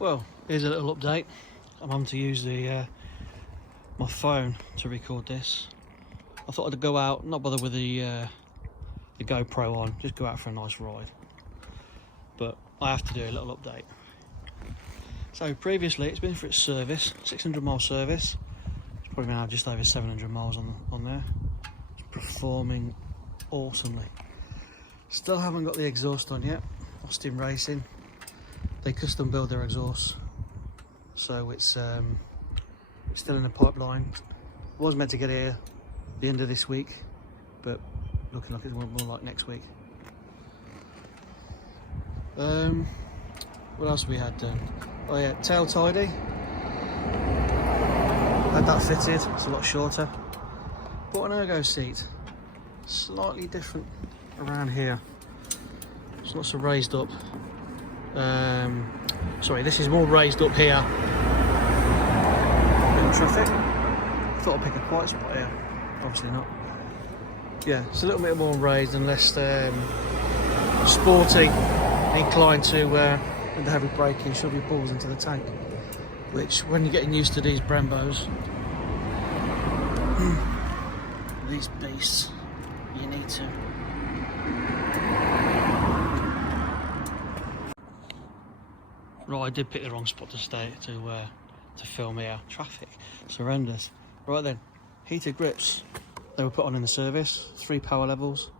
Well, here's a little update. I'm having to use the my phone to record this. I thought I'd go out, not bother with the GoPro on, just go out for a nice ride. But I have to do a little update. So previously it's been for its service, 600 mile service. It's probably now just over 700 miles on there. It's performing awesomely. Still haven't got the exhaust on yet. Austin Racing, they custom build their exhaust, so it's still in the pipeline. Was meant to get here the end of this week, but looking like it's more like next week. What else we had done? Oh yeah, tail tidy. Had that fitted. It's a lot shorter. Bought an ergo seat. Slightly different around here. It's not so raised up. Sorry, this is more raised up here. Bit of traffic. Thought I'd pick a quiet spot here. Obviously not. Yeah, it's a little bit more raised and less sporty, inclined to with the heavy braking, shove your balls into the tank. Which, when you're getting used to these Brembos, these beasts, you need to. Right, I did pick the wrong spot to stay to film here. Traffic, it's horrendous. Right then, heated grips. They were put on in the service. 3 power levels.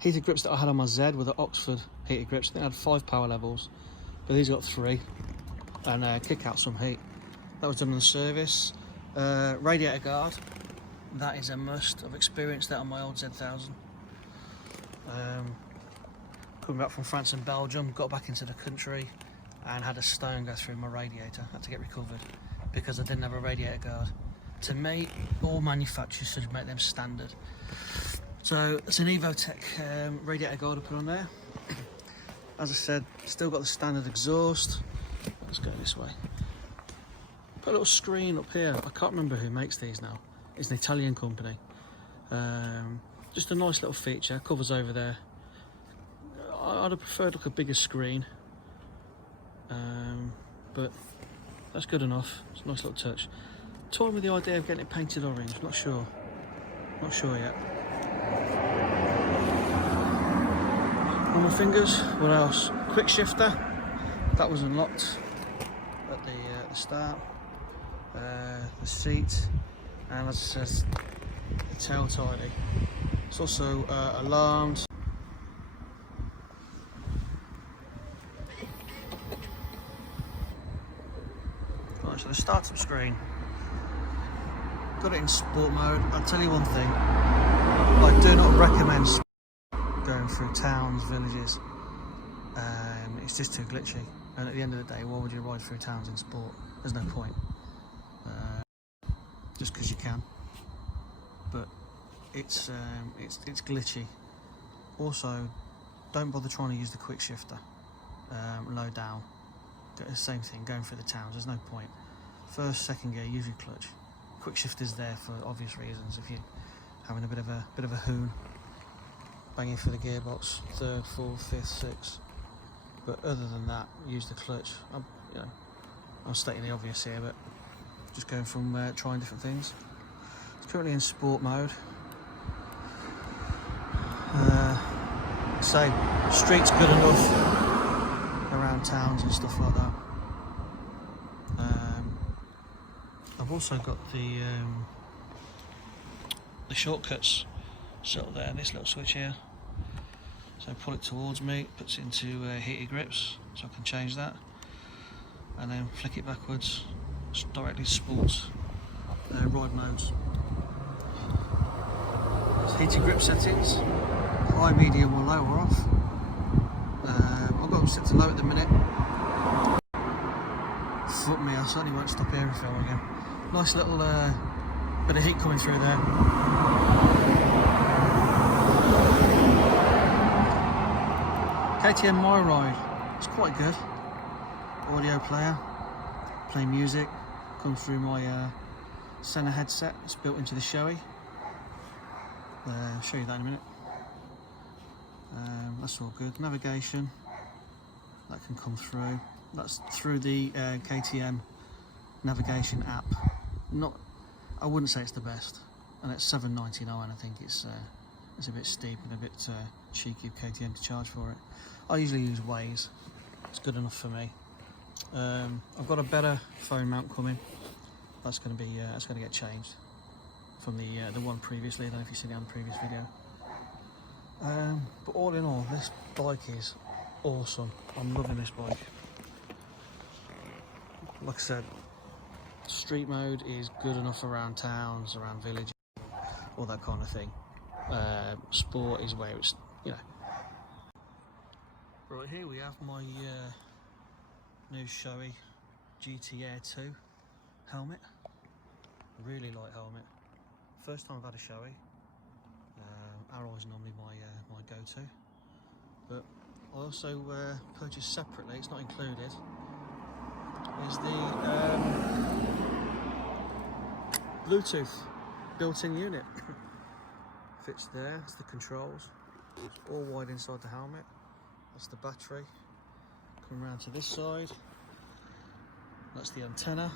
Heated grips that I had on my Z were the Oxford heated grips. I think I had 5 power levels, but these got 3, and kick out some heat. That was done in the service. Radiator guard. That is a must. I've experienced that on my old Z1000. Coming back from France and Belgium, got back into the country and had a stone go through my radiator. Had to get recovered because I didn't have a radiator guard. To me, all manufacturers should make them standard. So it's an Evotech radiator guard I put on there. As I said, still got the standard exhaust. Let's go this way. Put a little screen up here. I can't remember who makes these now. It's an Italian company. Just a nice little feature. Covers over there. I'd have preferred like a bigger screen, but that's good enough. It's a nice little touch. Toying with the idea of getting it painted orange. Not sure yet. On my fingers, what else? Quick shifter. That was unlocked at the start. The seat, and as it says, the tail tidy. It's also alarmed. Right, so the start-up screen. Got it in sport mode. I'll tell you one thing. I do not recommend going through towns, villages. It's just too glitchy. And at the end of the day, why would you ride through towns in sport? There's no point. Just because you can. But it's glitchy. Also, don't bother trying to use the quick shifter. Low down. The same thing. Going through the towns. There's no point. First, second gear. Use your clutch. Quick shifter's there for obvious reasons. If you're having a bit of a hoon, banging for the gearbox, 3rd, 4th, 5th, 6th. But other than that, use the clutch. I'm stating the obvious here, but just going from trying different things. It's currently in sport mode. So street's good enough around towns and stuff like that. I've also got the shortcuts sort of there, this little switch here. So pull it towards me, puts it into heated grips, so I can change that, and then flick it backwards, directly to sports ride modes. Heated grip settings, high, medium or low or off. I've got them set to low at the minute. Fuck me, I certainly won't stop here and film again. Nice little bit of heat coming through there. KTM My Ride, it's quite good. Audio player, play music, comes through my Senna headset. It's built into the Shoei. I'll show you that in a minute. That's all good. Navigation, that can come through. That's through the KTM navigation app. I wouldn't say it's the best, and it's $7.99. I think it's a bit steep and a bit cheeky of KTM to charge for it. I usually use Waze. It's good enough for me. I've got a better phone mount coming. That's going to get changed from the one previously. I don't know if you've seen it on the previous video. But all in all, this bike is awesome. I'm loving this bike. Like I said, street mode is good enough around towns, around villages, all that kind of thing. Sport is where it's, you know. Right, here we have my new Shoei GT Air 2 helmet. Really light helmet. First time I've had a Shoei. Arrow's normally my go-to, but I also purchased separately, it's not included, is the Bluetooth built-in unit. Fits there, it's the controls, it's all wide inside the helmet. That's the battery. Coming around to this side, that's the antenna.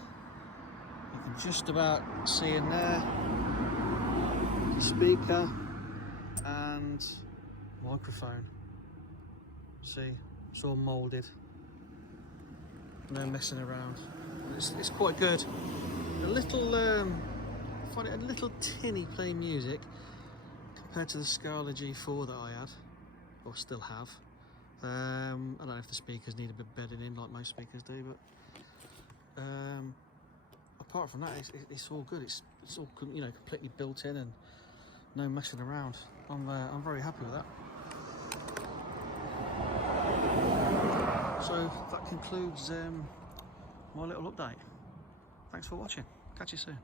You can just about see in there the speaker and microphone. See, it's all moulded, no messing around. It's quite good. A little, I find it a little tinny playing music compared to the Scala G4 that I had, or still have. I don't know if the speakers need a bit bedding in like most speakers do, but apart from that, it's all good. It's all, you know, completely built in and no messing around. I'm very happy with that. So that concludes my little update. Thanks for watching. Catch you soon.